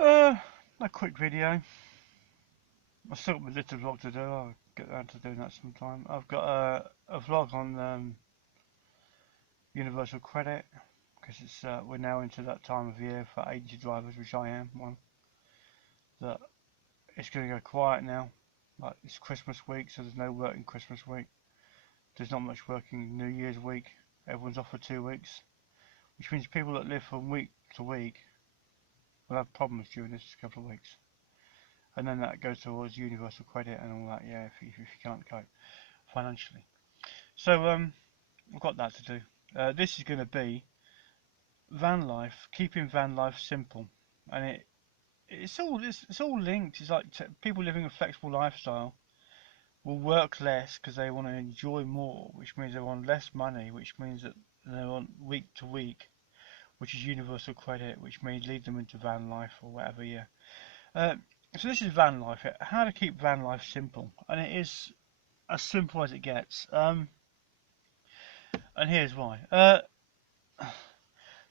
Uh, a quick video. I've still got my little vlog to do. I'll get around to doing that sometime. I've got a vlog on universal credit because it's we're now into that time of year for agency drivers, which I am one. That it's going to go quiet now. Like it's Christmas week, so there's no work in Christmas week. There's not much working New Year's week. Everyone's off for 2 weeks, which means people that live from week to week will have problems during this couple of weeks. And then that goes towards universal credit and all that. Yeah, if you can't cope financially. So I've got that to do. This is going to be van life, keeping van life simple, and it's all linked. It's like people living a flexible lifestyle will work less because they want to enjoy more, which means they want less money, which means that they want week to week, which is universal credit, which may lead them into van life or whatever. Yeah. Uh, so this is van life. How to keep van life simple, and it is as simple as it gets. And here's why.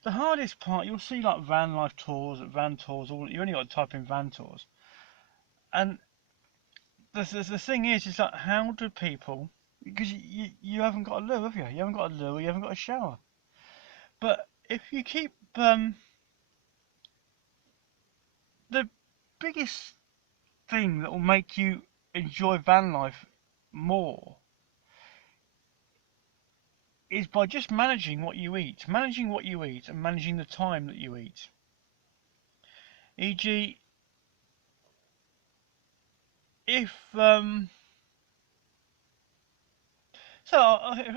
The hardest part, you'll see like van life tours, van tours. All you only got to type in van tours, and the thing is like how do people? Because you haven't got a loo, have you? You haven't got a loo, you haven't got a shower. But if you keep the biggest thing that will make you enjoy van life more is by just managing what you eat, and managing the time that you eat. E.g., if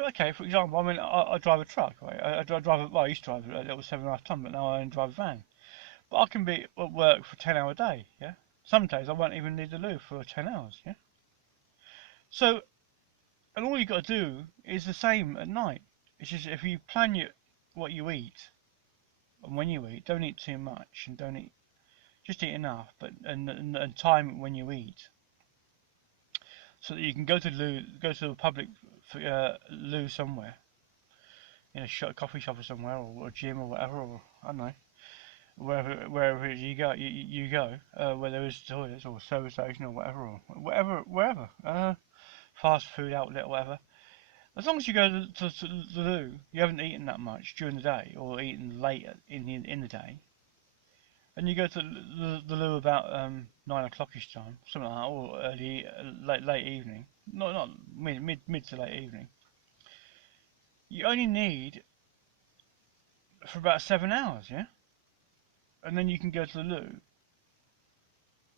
okay, for example, I mean, I drive a truck, right? I drive well, I used to drive a little 7.5 ton, but now I only drive a van. But I can be at work for a 10-hour day, yeah? Some days I won't even need the loo for 10 hours, yeah? So, and all you got to do is the same at night. It's just if you plan what you eat and when you eat, don't eat too much and don't eat, just eat enough, but and time when you eat. So that you can go to a public loo somewhere, in a coffee shop or somewhere, or a gym or whatever, or I don't know, wherever you go, you go, where there is toilets or service station or whatever, wherever, fast food outlet or whatever. As long as you go to the loo, you haven't eaten that much during the day or eaten late in the day, and you go to the loo about 9 o'clockish time, something like that, or early late evening, not mid to late evening. You only need for about 7 hours, yeah, and then you can go to the loo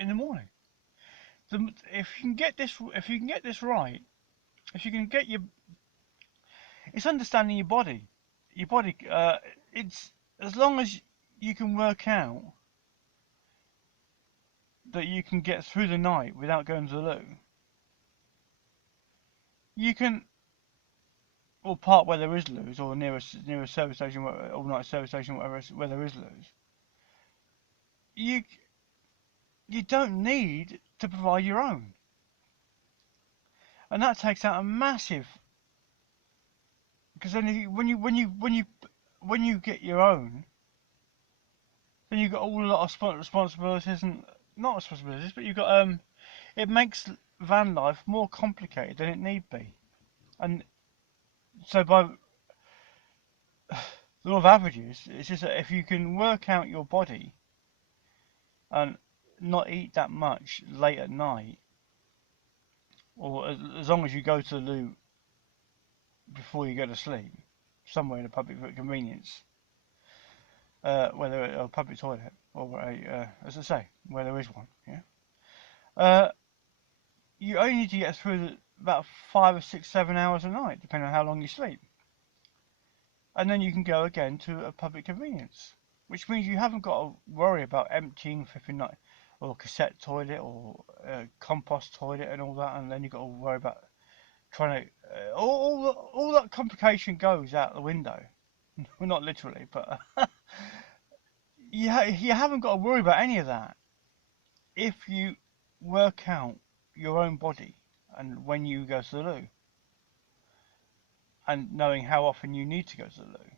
in the morning. If you can get this right, if you can get it's understanding your body. Your body, it's as long as you can work out that you can get through the night without going to the loo. You can, or park where there is loos, or near a service station, all night service station, whatever, where there is loos. You you don't need to provide your own, and that takes out a massive. Because then when you get your own, then you've got all a lot of responsibilities and not responsibilities, but you've got it makes van life more complicated than it need be. And so by the law of averages, it's just that if you can work out your body and not eat that much late at night, or as long as you go to the loo before you go to sleep, somewhere in a public convenience, whether a public toilet or as I say, where there is one, yeah. Uh, you only need to get through about 5 or 6, 7 hours a night, depending on how long you sleep. And then you can go again to a public convenience, which means you haven't got to worry about emptying flipping night or cassette toilet or compost toilet and all that, and then you've got to worry about trying to all that complication goes out the window. Well, not literally, but you haven't got to worry about any of that if you work out your own body and when you go to the loo and knowing how often you need to go to the loo,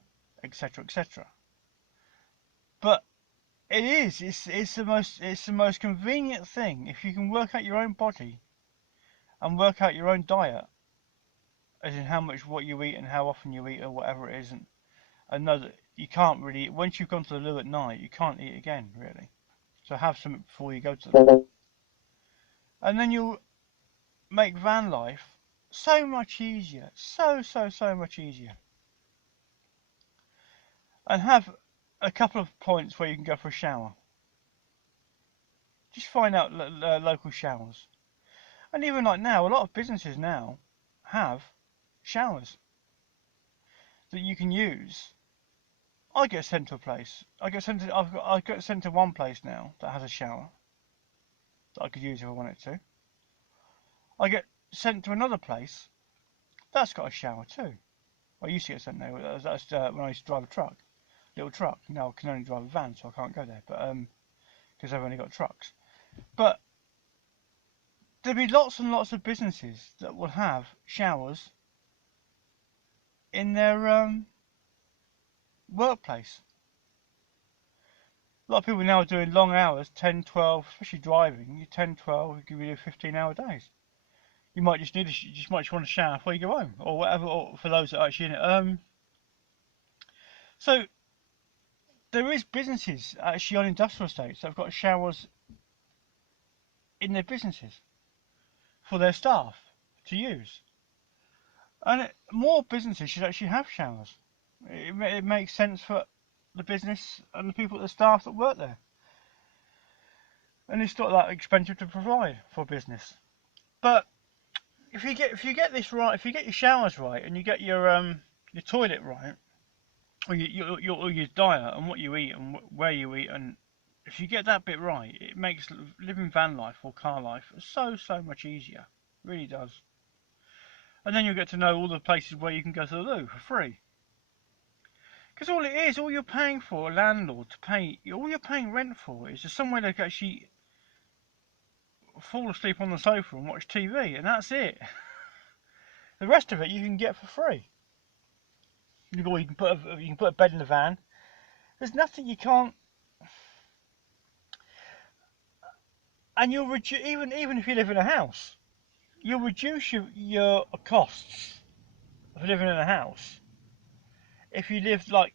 etc., etc. But It is. It's the most convenient thing if you can work out your own body and work out your own diet, as in how much what you eat and how often you eat or whatever it is, and know that you can't really once you've gone to the loo at night you can't eat again really. So have something before you go to the loo, and then you'll make van life so much easier, so much easier, and have a couple of points where you can go for a shower. Just find out local showers. And even like now, a lot of businesses now have showers that you can use. I get sent to a place. I get sent to one place now that has a shower that I could use if I wanted to. I get sent to another place that's got a shower too. I used to get sent there. That's when I used to drive a truck, little truck. Now I can only drive a van, so I can't go there. But because I've only got trucks. But there'll be lots and lots of businesses that will have showers in their workplace. A lot of people now are doing long hours, 10, 12, especially driving. You 10, 12, you can do 15-hour days. You might just want to shower before you go home, or whatever. Or for those that are actually in it. So there is businesses actually on industrial estates that have got showers in their businesses for their staff to use, and more businesses should actually have showers. It makes sense for the business and the people, the staff that work there, and it's not that expensive to provide for business. But if you get this right, if you get your showers right, and you get your toilet right, or your diet and what you eat and where you eat, and if you get that bit right, it makes living van life or car life so much easier. It really does. And then you'll get to know all the places where you can go to the loo for free. Because all it is, all you're paying for, a landlord to pay, all you're paying rent for is just somewhere to actually fall asleep on the sofa and watch TV, and that's it. The rest of it you can get for free. You can put a bed in the van. There's nothing you can't, and you'll reduce even if you live in a house, you'll reduce your costs of living in a house if you live like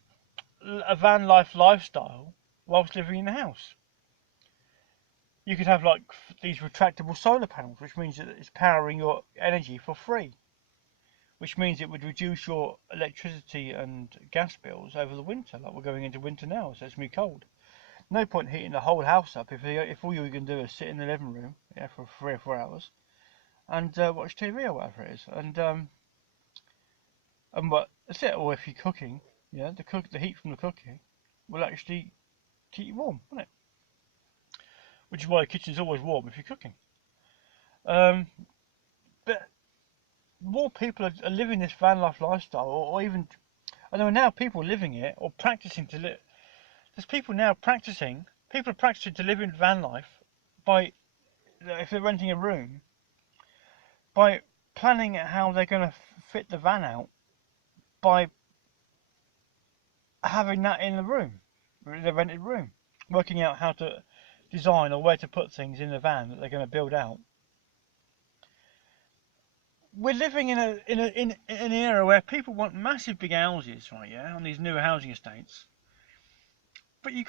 a van life lifestyle whilst living in the house. You could have like these retractable solar panels, which means that it's powering your energy for free, which means it would reduce your electricity and gas bills over the winter. Like we're going into winter now, so it's going to be cold. No point heating the whole house up if all you can do is sit in the living room, yeah, for 3 or 4 hours and watch TV or whatever it is. And what that's it. Or if you're cooking, yeah, the heat from the cooking will actually keep you warm, won't it? Which is why the kitchen's always warm if you're cooking. But more people are living this van life lifestyle, or even, and there are now people living it or practicing to live. There's people now practicing. People are practicing to live in van life by, if they're renting a room, by planning how they're going to fit the van out by having that in the room, the rented room, working out how to design or where to put things in the van that they're going to build out. We're living in an era where people want massive big houses, right? Yeah, on these new housing estates. But you've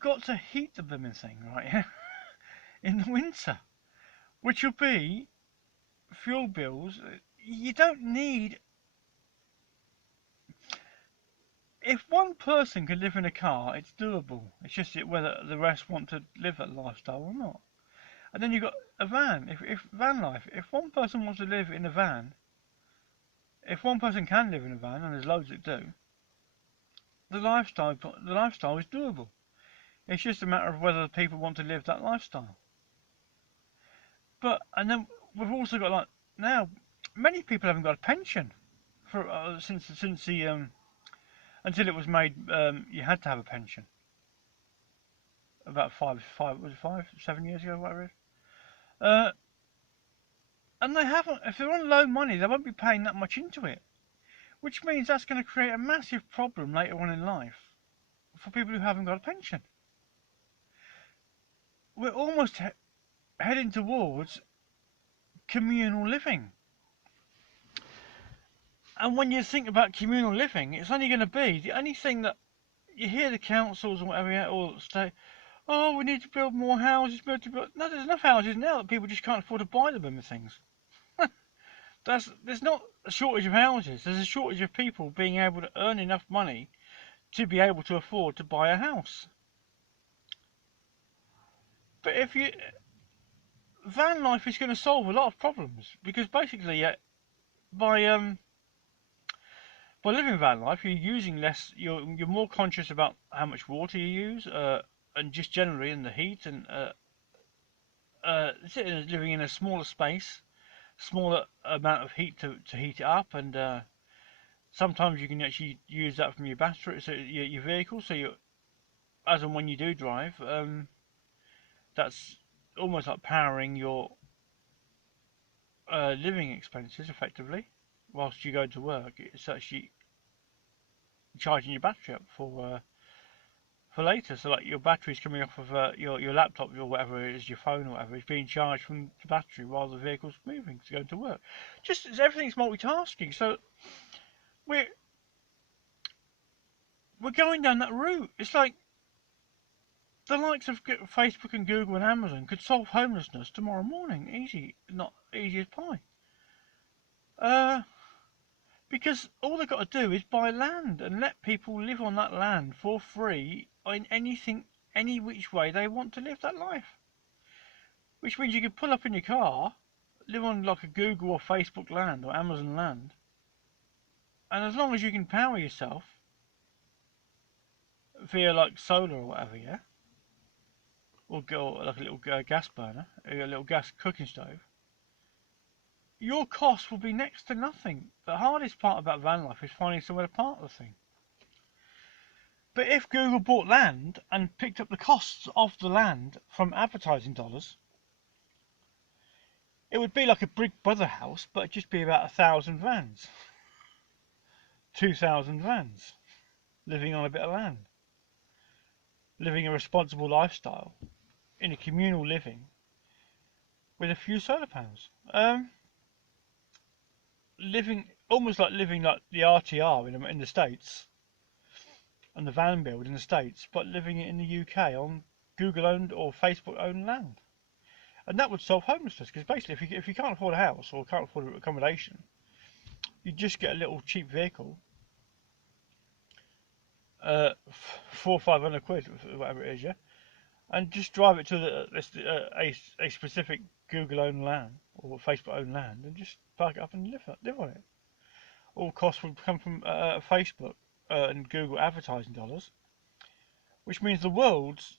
got to heat the blooming thing, right? Yeah, in the winter, which will be fuel bills. You don't need. If one person can live in a car, it's doable. It's just whether the rest want to live that lifestyle or not. And then you've got a van. If van life, if one person wants to live in a van, if one person can live in a van, and there's loads that do, the lifestyle is doable. It's just a matter of whether people want to live that lifestyle. But and then we've also got like now many people haven't got a pension for since the until it was made you had to have a pension about 7 years ago, whatever it is. Uh, and they haven't. If they're on low money, they won't be paying that much into it, which means that's going to create a massive problem later on in life for people who haven't got a pension. we're almost heading towards communal living. And when you think about communal living, it's only going to be the only thing that you hear the councils or whatever, or state, oh, we need to build more houses, build to build. No, there's enough houses now that people just can't afford to buy them and things. There's not a shortage of houses. There's a shortage of people being able to earn enough money to be able to afford to buy a house. But if you van life is going to solve a lot of problems because basically by by living van life you're using less. You're more conscious about how much water you use and just generally in the heat and living in a smaller space, smaller amount of heat to heat it up and. Sometimes you can actually use that from your battery, so your vehicle. So you, as and when you do drive, that's almost like powering your living expenses effectively, whilst you go to work. It's actually charging your battery up for later. So like your battery's coming off of your laptop or whatever it is, your phone or whatever, it's being charged from the battery while the vehicle's moving to go to work. Just everything's multitasking. So we're we're going down that route. It's like the likes of Facebook and Google and Amazon could solve homelessness tomorrow morning. Easy, not easy as pie. Uh, because all they've got to do is buy land and let people live on that land for free in anything, any which way they want to live that life. Which means you can pull up in your car, live on like a Google or Facebook land or Amazon land, and as long as you can power yourself via like solar or whatever, yeah, or go like a little gas burner, a little gas cooking stove, your cost will be next to nothing. The hardest part about van life is finding somewhere to park the thing. But if Google bought land and picked up the costs of the land from advertising dollars, it would be like a Big Brother house, but it'd just be about 1,000 vans, 2,000 vans, living on a bit of land, living a responsible lifestyle in a communal living with a few solar panels. Living almost like living like the RTR in the States and the van build in the States, but living it in the UK on Google owned or Facebook owned land. And that would solve homelessness because basically, if you can't afford a house or can't afford accommodation, you just get a little cheap vehicle, 400 or 500 quid, whatever it is, yeah, and just drive it to a specific Google owned land or Facebook owned land and just park it up and live on it. All costs would come from Facebook and Google advertising dollars, which means the world's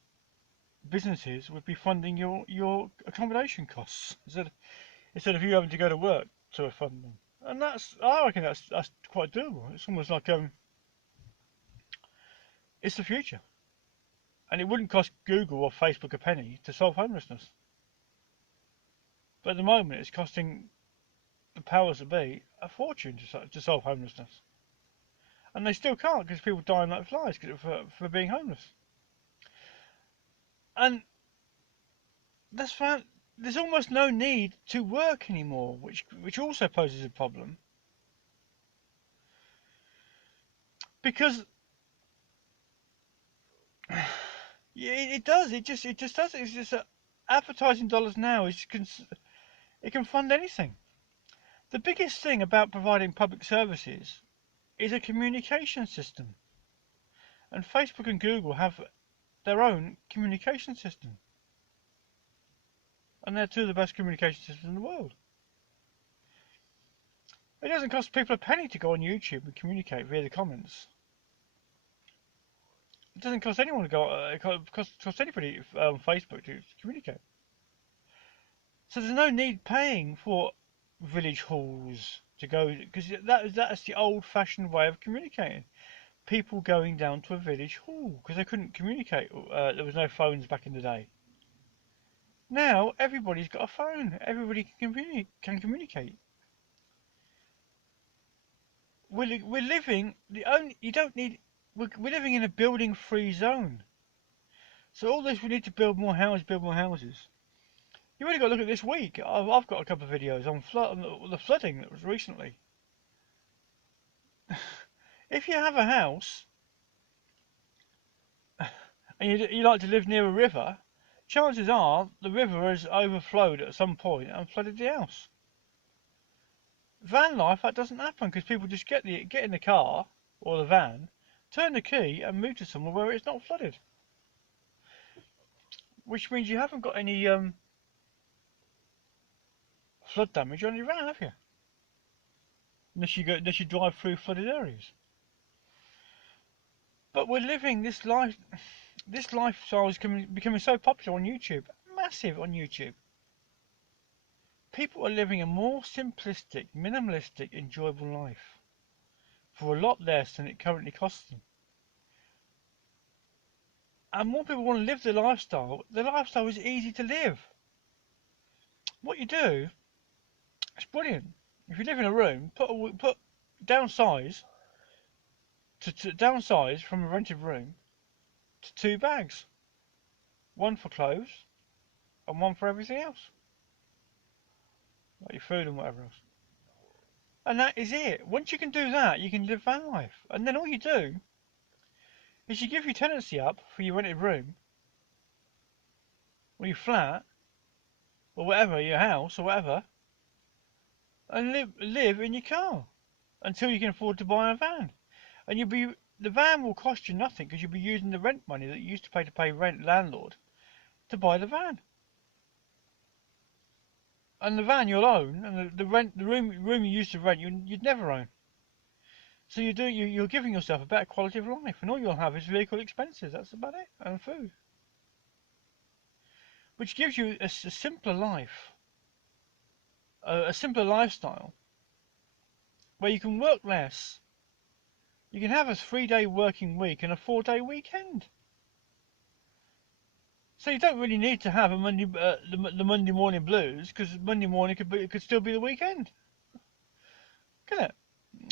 businesses would be funding your accommodation costs instead of you having to go to work to fund them. And I reckon that's quite doable. It's almost like it's the future, and it wouldn't cost Google or Facebook a penny to solve homelessness. But at the moment, it's costing the powers that be a fortune to solve homelessness, and they still can't because people dying like flies for being homeless. And that's fine. There's almost no need to work anymore, which also poses a problem because yeah, it does. It just does. It's just that advertising dollars now it can fund anything. The biggest thing about providing public services is a communication system, and Facebook and Google have their own communication system, and they're two of the best communication systems in the world. It doesn't cost people a penny to go on YouTube and communicate via the comments. It doesn't cost anyone to go. It costs anybody on Facebook to communicate. So there's no need paying for village halls to go because that's the old-fashioned way of communicating. People going down to a village hall because they couldn't communicate. There was no phones back in the day. Now everybody's got a phone. Everybody can communicate. We're living the only. You don't need. We're living in a building-free zone. So all this, we need to build more houses, build more houses. You really got to look at this week. I've got a couple of videos on the flooding that was recently. If you have a house and you like to live near a river, chances are the river has overflowed at some point and flooded the house. Van life, that doesn't happen because people just get in the car or the van, turn the key and move to somewhere where it's not flooded. Which means you haven't got any flood damage on your van, have you? Unless you drive through flooded areas. But we're living this life. This lifestyle is becoming so popular on YouTube, massive on YouTube. People are living a more simplistic, minimalistic, enjoyable life for a lot less than it currently costs them. And more people want to live their lifestyle. Their lifestyle is easy to live. What you do, it's brilliant. If you live in a room, put downsize to downsize from a rented room to 2 bags, one for clothes and one for everything else, like your food and whatever else. And that is it. Once you can do that, you can live van life. And then all you do is you give your tenancy up for your rented room, or your flat, or whatever, your house, or whatever, and live in your car until you can afford to buy a van. And the van will cost you nothing because you'll be using the rent money that you used to pay rent landlord to buy the van. And the van you'll own, and the room you used to rent you'd never own. So you're giving yourself a better quality of life, and all you'll have is vehicle expenses. That's about it, and food, which gives you a simpler life, a simpler lifestyle, where you can work less. You can have a 3-day working week and a 4-day weekend. So you don't really need to have a the Monday morning blues, because Monday morning could still be the weekend, can it?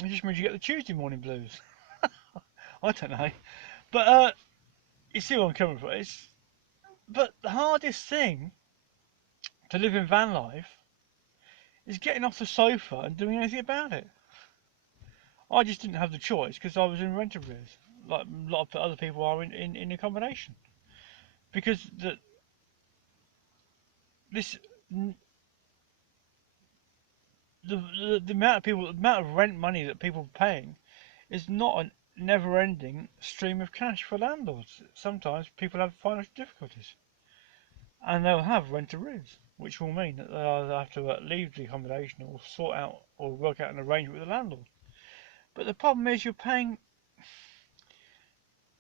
It just means you get the Tuesday morning blues. I don't know, but you see where I'm coming from. But the hardest thing to live in van life is getting off the sofa and doing anything about it. I just didn't have the choice because I was in rent arrears, like a lot of other people are in accommodation, because the amount of rent money that people are paying is not a never-ending stream of cash for landlords. Sometimes people have financial difficulties, and they'll have rent arrears, which will mean that they'll either have to leave the accommodation or sort out or work out an arrangement with the landlord. But the problem is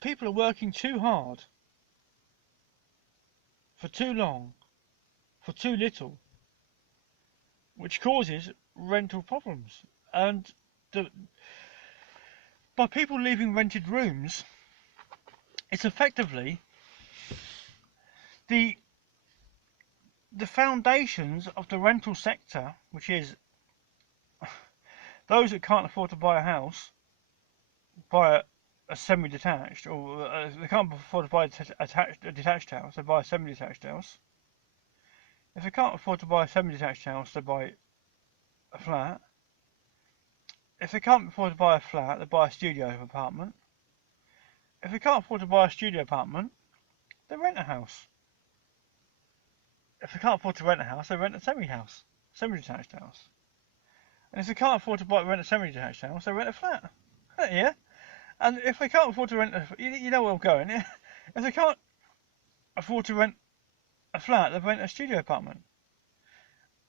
people are working too hard for too long for too little, which causes rental problems. And by people leaving rented rooms, it's effectively the foundations of the rental sector, which is those that can't afford to buy a house, buy a semi-detached, or they can't afford to buy a detached house, they buy a semi-detached house. If they can't afford to buy a semi-detached house, they buy a flat. If they can't afford to buy a flat, they buy a studio apartment. If they can't afford to buy a studio apartment, they rent a house. If they can't afford to rent a house, they rent a semi-detached house. And if they can't afford to rent a semi-detached house, they rent a flat. Yeah? And if they can't afford to rent you know where I'm going. If they can't afford to rent a flat, they rent a studio apartment.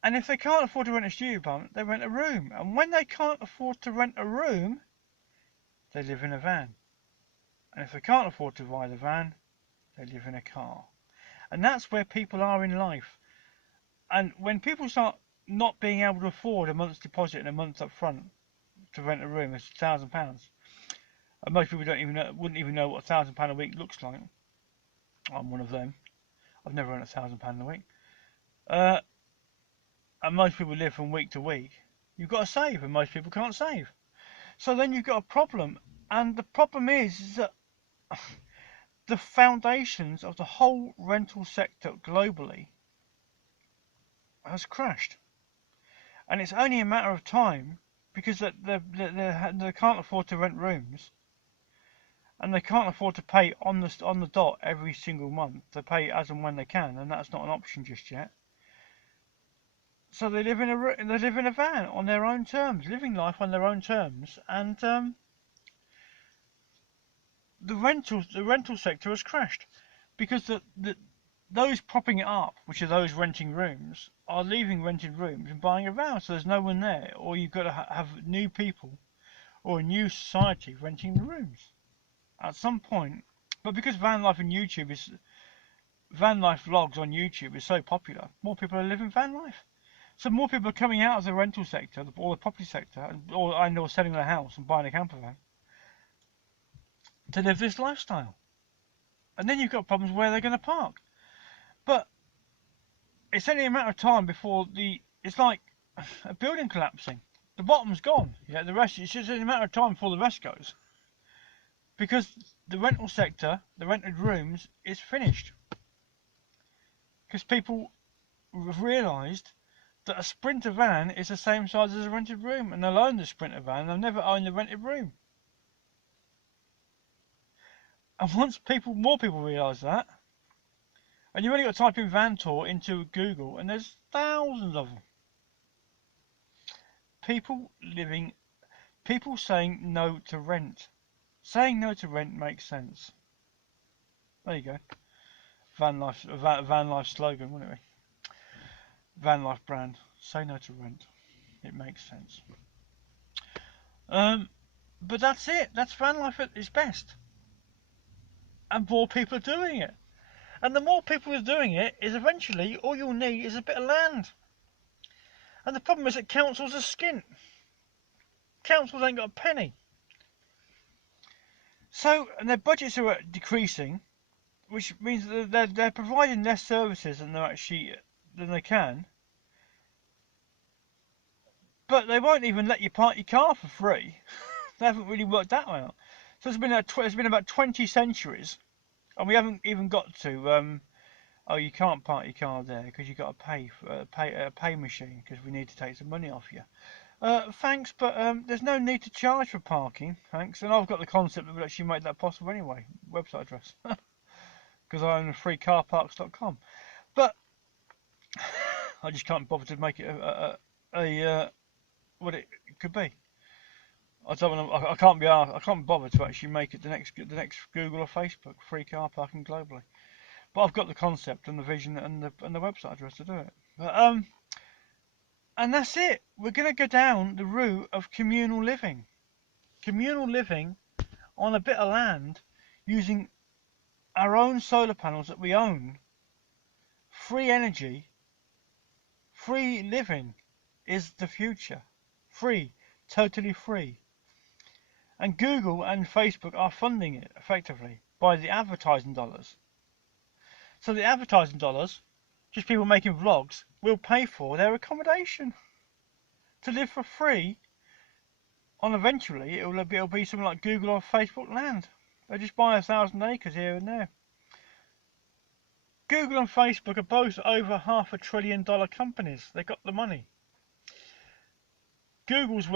And if they can't afford to rent a studio apartment, they rent a room. And when they can't afford to rent a room, they live in a van. And if they can't afford to buy the van, they live in a car. And that's where people are in life. And when people start not being able to afford a month's deposit and a month up front to rent a room, it's £1,000. And most people wouldn't even know what £1,000 a week looks like. I'm one of them. I've never earned £1,000 a week. And most people live from week to week. You've got to save, and most people can't save. So then you've got a problem. And the problem is that the foundations of the whole rental sector globally has crashed. And it's only a matter of time because they can't afford to rent rooms and they can't afford to pay on the dot every single month. They pay as and when they can, and that's not an option just yet. So they live in a van on their own terms, living life on their own terms, and the rental sector has crashed because those propping it up, which are those renting rooms, are leaving rented rooms and buying a van, so there's no one there, or you've got to have new people or a new society renting the rooms at some point. But because van life vlogs on YouTube is so popular, more people are living van life. So more people are coming out of the rental sector or the property sector, or selling their house and buying a camper van to live this lifestyle. And then you've got problems where they're going to park. But it's only a matter of time before it's like a building collapsing. The bottom's gone. Yeah, the rest, it's just a matter of time before the rest goes. Because the rental sector, the rented rooms, is finished. Because people have realised that a Sprinter van is the same size as a rented room, and they'll own the Sprinter van, they'll never own the rented room. And once more people realise that, and you've only got to type in van tour into Google, and there's thousands of them. People saying no to rent. Saying no to rent makes sense. There you go. Van life slogan, wouldn't it be? Van life brand. Say no to rent. It makes sense. But that's it. That's van life at its best. And more people are doing it. And the more people are doing it, is eventually all you'll need is a bit of land. And the problem is that councils are skint. Councils ain't got a penny. So, and their budgets are decreasing, which means that they're providing less services than they can. But they won't even let you park your car for free. They haven't really worked that out. So it's been about 20 centuries, and we haven't even got to oh, you can't park your car there because you've got to pay for a pay machine because we need to take some money off you. Thanks, but there's no need to charge for parking. Thanks, and I've got the concept that would actually make that possible anyway. Website address because I own freecarparks.com, but I just can't bother to make it a what it could be. I can't be bothered to actually make it the next Google or Facebook free car parking globally. But I've got the concept and the vision and the website address to do it. But and that's it. We're going to go down the route of communal living. Communal living on a bit of land using our own solar panels that we own. Free energy, free living is the future. Free, totally free. And Google and Facebook are funding it effectively by the advertising dollars. So the advertising dollars, just people making vlogs, will pay for their accommodation. To live for free, eventually it'll be something like Google or Facebook land. They just buy 1,000 acres here and there. Google and Facebook are both over $500 billion companies. They got the money. Facebook's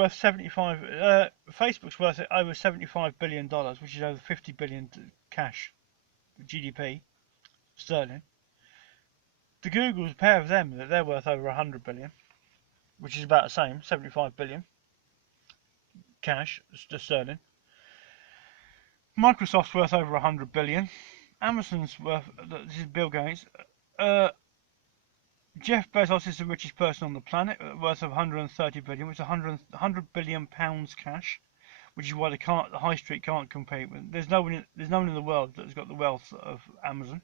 worth over $75 billion, which is over 50 billion cash, GDP, sterling. The Google's, a pair of them, they're worth over 100 billion, which is about the same, 75 billion cash, sterling. Microsoft's worth over 100 billion. Amazon's worth, this is Bill Gates, Jeff Bezos is the richest person on the planet, worth of 130 billion, which is 100 billion pounds cash, which is why the high street can't compete with. There's no one in the world that's got the wealth of Amazon,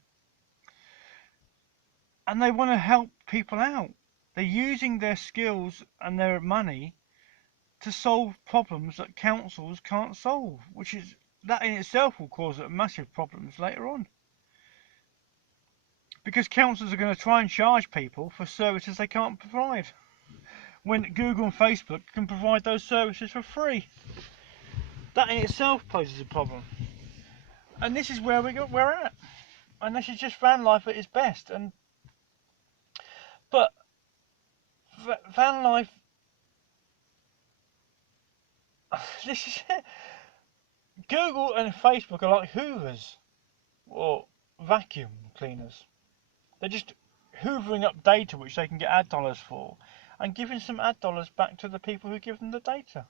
and they want to help people out. They're using their skills and their money to solve problems that councils can't solve, that in itself will cause massive problems later on. Because councils are going to try and charge people for services they can't provide, when Google and Facebook can provide those services for free. That in itself poses a problem. And this is where we're at. And this is just van life at its best. But van life, this is it. Google and Facebook are like Hoovers or vacuum cleaners. They're just hoovering up data which they can get ad dollars for, and giving some ad dollars back to the people who give them the data.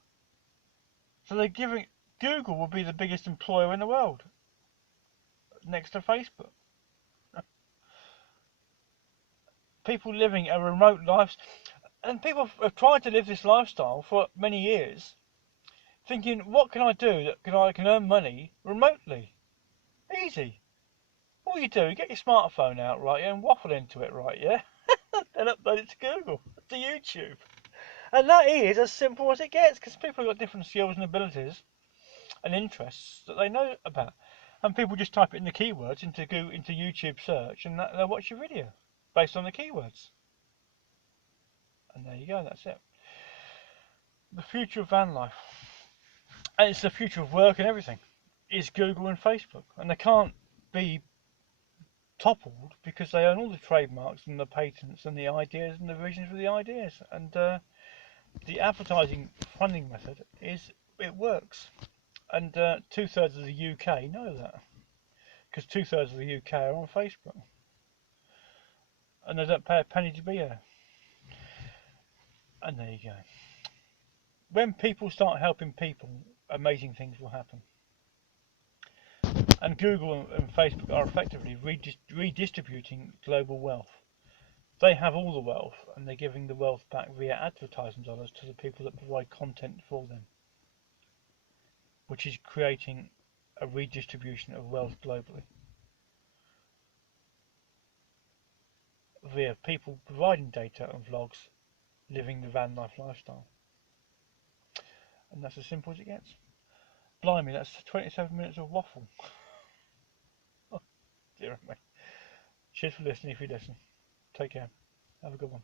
So they're giving. Google will be the biggest employer in the world, next to Facebook. People living a remote life, and people have tried to live this lifestyle for many years, thinking, what can I do that I can earn money remotely? Easy. All you do, get your smartphone out, right, yeah, and waffle into it, right, yeah, and upload it to Google, to YouTube. And that is as simple as it gets, because people have got different skills and abilities and interests that they know about. And people just type it in the keywords into YouTube search, and they'll watch your video based on the keywords. And there you go, that's it. The future of van life, and it's the future of work and everything, is Google and Facebook. And they can't be toppled because they own all the trademarks and the patents and the ideas and the visions for the ideas. And the advertising funding method it works. And 2/3 of the UK know that, because 2/3 of the UK are on Facebook, and they don't pay a penny to be there. And there you go. When people start helping people, amazing things will happen. And Google and Facebook are effectively redistributing global wealth. They have all the wealth, and they're giving the wealth back via advertising dollars to the people that provide content for them, which is creating a redistribution of wealth globally via people providing data and vlogs, living the van life lifestyle. And that's as simple as it gets. Blimey, that's 27 minutes of waffle. Oh, dear me. Cheers for listening if you listen. Take care. Have a good one.